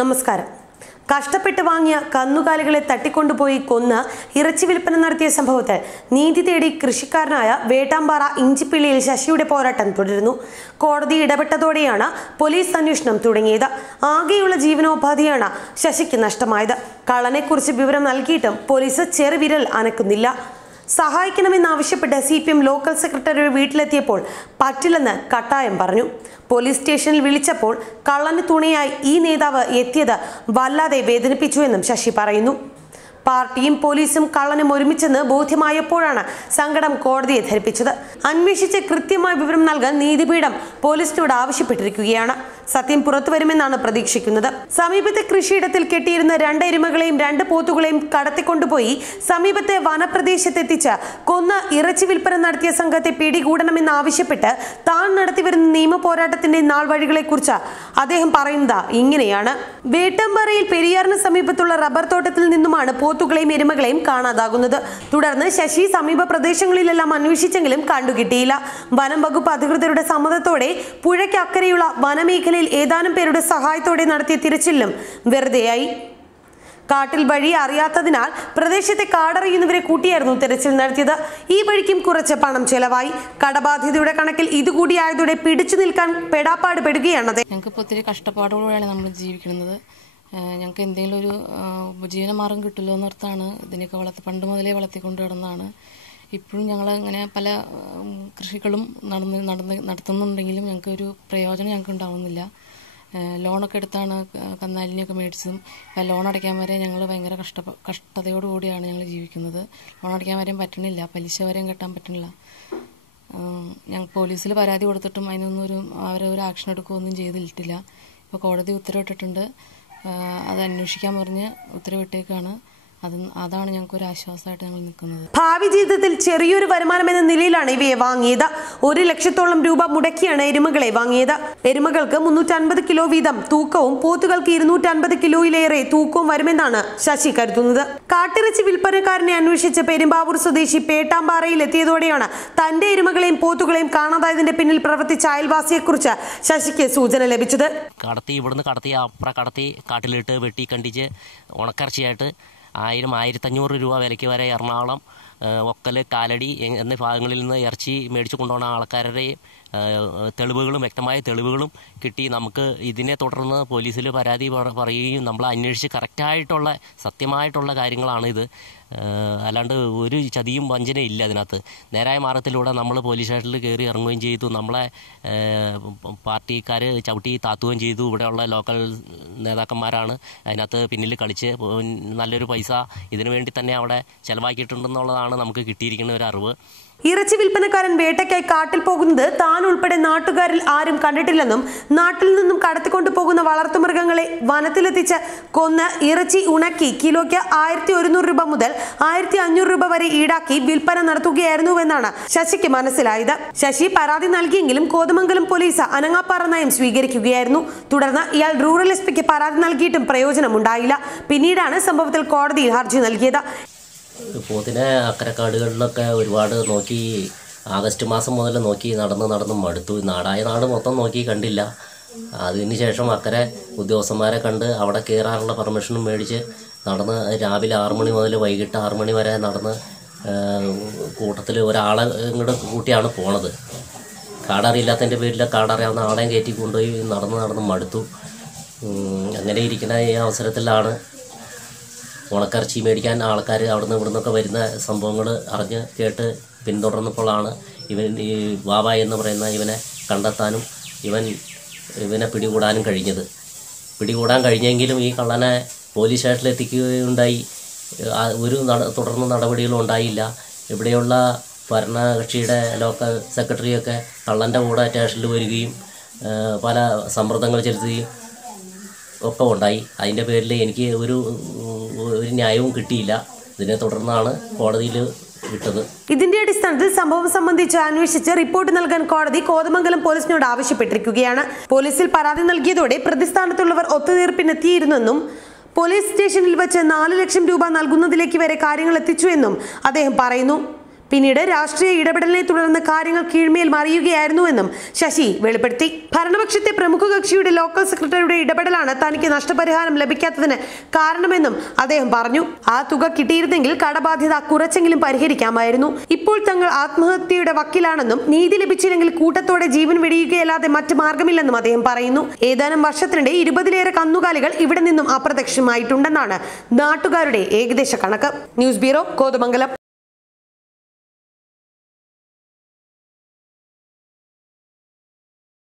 നമസ്കാരം. കഷ്ടപ്പെട്ട് വാങ്ങിയ കന്നുകാലികളെ തട്ടിക്കൊണ്ടുപോയി കൊന്ന് ഇറച്ചി വിൽപ്പന നടത്തിയ സംഭവത്തിൽ നീതി തേടി കൃഷിക്കാരനായ വേട്ടാമ്പാറ ഇഞ്ചിപ്പിള്ളിയിൽ ശശിയുടെ പോരാട്ടം തുടരുന്നു. കോടതി ഇടപെട്ടതോടെയാണ് പോലീസ് അന്വേഷണം തുടങ്ങിയത്. ആകെയുള്ള ജീവനോപാധിയാണ് ശശിക്ക് നഷ്ടമായത്. കള്ളനെക്കുറിച്ച് വിവരം നൽകിയിട്ടും പോലീസ് ചെറുവിരൽ അനക്കുന്നില്ല. സഹായിക്കണമെന്നാവശ്യപ്പെട്ട് സി പി എം ലോക്കൽ സെക്രട്ടറിയുടെ വീട്ടിലെത്തിയപ്പോൾ പറ്റില്ലെന്ന് കട്ടായം പറഞ്ഞു. പോലീസ് സ്റ്റേഷനിൽ വിളിച്ചപ്പോൾ കള്ളന് തുണയായി ഈ നേതാവ് എത്തിയത് വല്ലാതെ വേദനിപ്പിച്ചുവെന്നും ശശി പറയുന്നു. പാർട്ടിയും പോലീസും കള്ളനും ഒരുമിച്ചെന്ന് ബോധ്യമായപ്പോഴാണ് സങ്കടം കോടതിയെ ധരിപ്പിച്ചത്. അന്വേഷിച്ച് കൃത്യമായ വിവരം നൽകാൻ നീതിപീഠം പോലീസിനോട് ആവശ്യപ്പെട്ടിരിക്കുകയാണ്. സത്യം പുറത്തു വരുമെന്നാണ് പ്രതീക്ഷിക്കുന്നത്. സമീപത്തെ കൃഷിയിടത്തിൽ കെട്ടിയിരുന്ന രണ്ട് എരുമകളെയും രണ്ട് പോത്തുകളെയും കടത്തിക്കൊണ്ടുപോയി സമീപത്തെ വനപ്രദേശത്തെത്തിച്ച് കൊന്ന ഇറച്ചി വിൽപ്പന നടത്തിയ സംഘത്തെ പിടികൂടണമെന്നാവശ്യപ്പെട്ട് താൻ നടത്തിവരുന്ന നിയമ പോരാട്ടത്തിന്റെ നാൾ വഴികളെക്കുറിച്ച് അദ്ദേഹം പറയുന്നത് ഇങ്ങനെയാണ്. വേട്ടമ്പറയിൽ പെരിയാറിന് സമീപത്തുള്ള റബ്ബർ തോട്ടത്തിൽ നിന്നുമാണ് പോത്തുകളെയും എരുമകളെയും കാണാതാകുന്നത്. തുടർന്ന് ശശി സമീപ പ്രദേശങ്ങളിലെല്ലാം അന്വേഷിച്ചെങ്കിലും കണ്ടുകിട്ടിയില്ല. വനം വകുപ്പ് അധികൃതരുടെ സമ്മതത്തോടെ പുഴയ്ക്ക് അക്കരെയുള്ള വനമേഖലയിൽ ഏതാനും പേരുടെ സഹായത്തോടെ നടത്തിയ തിരച്ചിലും വെറുതെയായി. കാട്ടിൽ വഴി അറിയാത്തതിനാൽ പ്രദേശത്തെ കാടറിയുന്നവരെ കൂട്ടിയായിരുന്നു തെരച്ചിൽ നടത്തിയത്. ഈ വഴിക്കും കുറച്ച് പണം ചെലവായി. കടബാധ്യതയുടെ കണക്കിൽ ഇതുകൂടിയായതോടെ പിടിച്ചു നിൽക്കാൻ പെടാപ്പാട് പെടുകയാണ്. ഞങ്ങൾക്ക് ഒത്തിരി കഷ്ടപ്പാടുകളോടെയാണ് നമ്മൾ ജീവിക്കുന്നത്. ഞങ്ങൾക്ക് എന്തെങ്കിലും ഒരു ഉപജീവനമാർഗം കിട്ടില്ലോ എന്നോർത്താണ് ഇതിനൊക്കെ വളർത്തി പണ്ട് മുതലേ വളർത്തിക്കൊണ്ട് കിടന്നതാണ് ഇപ്പോഴും ഞങ്ങൾ ഇങ്ങനെ പല കൃഷികളും നടന്ന് നടന്ന് നടത്തുന്നുണ്ടെങ്കിലും ഞങ്ങൾക്ക് ഒരു പ്രയോജനം ഞങ്ങൾക്ക് ഉണ്ടാവുന്നില്ല. ലോണൊക്കെ എടുത്താണ് കന്നാലിനെയൊക്കെ മേടിച്ചതും. ഇപ്പം ലോൺ അടയ്ക്കാൻ വരെ ഞങ്ങൾ ഭയങ്കര കഷ്ട കഷ്ടതയോടുകൂടിയാണ് ഞങ്ങൾ ജീവിക്കുന്നത്. ലോൺ അടയ്ക്കാൻ വരെയും പറ്റണില്ല. പലിശ വരെയും കെട്ടാൻ പറ്റണില്ല. ഞങ്ങൾ പോലീസിൽ പരാതി കൊടുത്തിട്ടും അതിനൊന്നും ഒരു അവരൊരു ആക്ഷൻ എടുക്കുകയൊന്നും ചെയ്തിട്ടില്ല. ഇപ്പോൾ കോടതി ഉത്തരവിട്ടിട്ടുണ്ട്. അത് അന്വേഷിക്കാൻ പറഞ്ഞ് ഉത്തരവിട്ടേക്കാണ്. അത് അതാണ് ഞങ്ങൾക്ക് ഒരു ആശ്വാസമായിട്ട് ഞങ്ങൾ നിൽക്കുന്നത്. ഭാവി ജീവിതത്തിൽ ചെറിയൊരു വരുമാനം എന്ന നിലയിലാണ് ഇവയെ വാങ്ങിയത്. ഒരു ലക്ഷത്തോളം രൂപ മുടക്കിയാണ് എരുമകളെ വാങ്ങിയത്. എരുമകൾക്ക് മുന്നൂറ്റൻപത് കിലോ വീതം തൂക്കവും പോത്തുകൾക്ക് ഇരുന്നൂറ്റി അൻപത് കിലോയിലേറെ തൂക്കവും വരുമെന്നാണ് ശശി കരുതുന്നത്. കാട്ടിറച്ചി വിൽപ്പനക്കാരനെ അന്വേഷിച്ച് പെരുമ്പാവൂർ സ്വദേശി പേട്ടാമ്പാറയിൽ എത്തിയതോടെയാണ് തന്റെ എരുമകളെയും പോത്തുകളെയും കാണാതായതിന്റെ പിന്നിൽ പ്രവർത്തിച്ച അയൽവാസിയെക്കുറിച്ച് ശശിക്ക് സൂചന ലഭിച്ചത്. കടത്തി ഇവിടുന്ന് കടത്തി അപ്പുറ കടത്തി കാട്ടിലിട്ട് വെട്ടി കണ്ടിച്ച് ഉണക്കറച്ചിയായിട്ട് ആയിരം ആയിരത്തഞ്ഞൂറ് രൂപ വിലയ്ക്ക് വരെ എറണാകുളം ഒക്കൽ കാലടി എന്ന ഭാഗങ്ങളിൽ നിന്ന് ഇറച്ചി മേടിച്ചു കൊണ്ടുപോകുന്ന ആൾക്കാരുടെ തെളിവുകളും വ്യക്തമായ തെളിവുകളും കിട്ടി. നമുക്ക് ഇതിനെ തുടർന്ന് പോലീസിൽ പരാതി പറ- പറയുകയും നമ്മൾ അന്വേഷിച്ച് കറക്റ്റായിട്ടുള്ള സത്യമായിട്ടുള്ള കാര്യങ്ങളാണ് ഇത് അല്ലാണ്ട് ഒരു ചതിയും വഞ്ചനയും ഇല്ല അതിനകത്ത്. നേരായ മാർഗത്തിലൂടെ നമ്മൾ പോലീസ് സ്റ്റേഷനിൽ കയറി ഇറങ്ങുകയും ചെയ്തു. നമ്മളെ പാർട്ടിക്കാർ ചവിട്ടി താത്തുകയും ചെയ്തു. ഇവിടെയുള്ള ലോക്കൽ നേതാക്കന്മാരാണ് അതിനകത്ത് പിന്നിൽ കളിച്ച് നല്ലൊരു പൈസ ഇതിനു വേണ്ടി തന്നെ അവിടെ ചെലവാക്കിയിട്ടുണ്ടെന്നുള്ളതാണ് നമുക്ക് കിട്ടിയിരിക്കുന്ന ഒരു അറിവ്. ഇറച്ചി വിൽപ്പനക്കാരൻ വേട്ടയ്ക്കായി കാട്ടിൽ പോകുന്നത് താൻ ഉൾപ്പെടെ നാട്ടുകാരിൽ ആരും കണ്ടിട്ടില്ലെന്നും നാട്ടിൽ നിന്നും കടത്തിക്കൊണ്ടു പോകുന്ന വളർത്തുമൃഗങ്ങളെ വനത്തിലെത്തിച്ച് കൊന്ന് ഇറച്ചി ഉണക്കി കിലോയ്ക്ക് ആയിരത്തി ഒരുന്നൂറ് രൂപ മുതൽ ആയിരത്തി അഞ്ഞൂറ് രൂപ വരെ ഈടാക്കി വിൽപ്പന നടത്തുകയായിരുന്നുവെന്നാണ് ശശിക്ക് മനസ്സിലായത്. ശശി പരാതി നൽകിയെങ്കിലും കോതമംഗലം പോലീസ് അനങ്ങാപ്പാറ നയം സ്വീകരിക്കുകയായിരുന്നു. തുടർന്ന് ഇയാൾ റൂറൽ എസ് പിക്ക് പരാതി നൽകിയിട്ടും പ്രയോജനമുണ്ടായില്ല. പിന്നീടാണ് സംഭവത്തിൽ കോടതിയിൽ ഹർജി നൽകിയത്. പോത്തിനെ അക്കരക്കാടുകളിലൊക്കെ ഒരുപാട് നോക്കി ആഗസ്റ്റ് മാസം മുതൽ നോക്കി നടന്ന് നടന്ന് മടുത്തു. നാടായ നാട് മൊത്തം നോക്കി കണ്ടില്ല. അതിന് ശേഷം അക്കരെ ഉദ്യോഗസ്ഥന്മാരെ കണ്ട് അവിടെ കയറാനുള്ള പെർമിഷനും മേടിച്ച് നടന്ന് രാവിലെ ആറു മണി മുതൽ വൈകിട്ട് ആറു മണി വരെ നടന്ന് കൂട്ടത്തിൽ ഒരാളെ ഇങ്ങോട്ട് കൂട്ടിയാണ് പോണത്. കാടറിയില്ലാത്തതിന്റെ പേരിൽ കാടറിയാവുന്ന ആളെയും കയറ്റി കൊണ്ടുപോയി നടന്ന് നടന്ന് മടുത്തു. അങ്ങനെ ഇരിക്കുന്ന ഈ അവസരത്തിലാണ് ഉണക്കറച്ചി മേടിക്കാൻ ആൾക്കാർ അവിടുന്ന് ഇവിടുന്നൊക്കെ വരുന്ന സംഭവങ്ങൾ അറിഞ്ഞ് കേട്ട് പിന്തുടർന്നപ്പോഴാണ് ഇവൻ ഈ ബാബ എന്ന് പറയുന്ന ഇവനെ കണ്ടെത്താനും ഇവൻ ഇവനെ പിടികൂടാനും കഴിഞ്ഞത്. പിടികൂടാൻ കഴിഞ്ഞെങ്കിലും ഈ കള്ളനെ പോലീസ് സ്റ്റേഷനിൽ എത്തിക്കുകയുണ്ടായി. ഒരു നട തുടർന്ന് നടപടികളും ഉണ്ടായില്ല. ഇവിടെയുള്ള ഭരണകക്ഷിയുടെ ലോക്കൽ സെക്രട്ടറിയൊക്കെ കള്ളന്റെ കൂടെ സ്റ്റേഷനിൽ വരികയും പല സമ്മർദ്ദങ്ങൾ ചെലുത്തുകയും ഒക്കെ ഉണ്ടായി. അതിന്റെ പേരിൽ എനിക്ക് ഒരു ഒരു ന്യായവും കിട്ടിയില്ല. ഇതിനെ തുടർന്നാണ് കോടതിയിൽ വിട്ടത്. ഇതിന്റെ അടിസ്ഥാനത്തിൽ സംഭവം സംബന്ധിച്ച് അന്വേഷിച്ച് റിപ്പോർട്ട് നൽകാൻ കോടതി കോതമംഗലം പോലീസിനോട് ആവശ്യപ്പെട്ടിരിക്കുകയാണ്. പോലീസിൽ പരാതി നൽകിയതോടെ പ്രതിസ്ഥാനത്തുള്ളവർ ഒത്തുതീർപ്പിനെത്തിയിരുന്നെന്നും പോലീസ് സ്റ്റേഷനിൽ വെച്ച് നാല് ലക്ഷം രൂപ നൽകുന്നതിലേക്ക് വരെ കാര്യങ്ങൾ എത്തിച്ചു എന്നും അദ്ദേഹം പറയുന്നു. പിന്നീട് രാഷ്ട്രീയ ഇടപെടലിനെ തുടർന്ന് കാര്യങ്ങൾ കീഴ്മേൽ മറിയുകയായിരുന്നുവെന്നും ശശി വെളിപ്പെടുത്തി. ഭരണപക്ഷത്തെ പ്രമുഖ കക്ഷിയുടെ ലോക്കൽ സെക്രട്ടറിയുടെ ഇടപെടലാണ് തനിക്ക് നഷ്ടപരിഹാരം ലഭിക്കാത്തതിന് കാരണമെന്നും അദ്ദേഹം പറഞ്ഞു. ആ തുക കിട്ടിയിരുന്നെങ്കിൽ കടബാധ്യത കുറച്ചെങ്കിലും പരിഹരിക്കാമായിരുന്നു. ഇപ്പോൾ തങ്ങൾ ആത്മഹത്യയുടെ വക്കിലാണെന്നും നീതി ലഭിച്ചില്ലെങ്കിൽ കൂട്ടത്തോടെ ജീവൻ വെടിയുകയല്ലാതെ മറ്റു മാർഗമില്ലെന്നും അദ്ദേഹം പറയുന്നു. ഏതാനും വർഷത്തിനിടെ ഇരുപതിലേറെ കന്നുകാലികൾ ഇവിടെ നിന്നും അപ്രത്യക്ഷമായിട്ടുണ്ടെന്നാണ് നാട്ടുകാരുടെ ഏകദേശ കണക്ക്. News bureau Kothamangalam.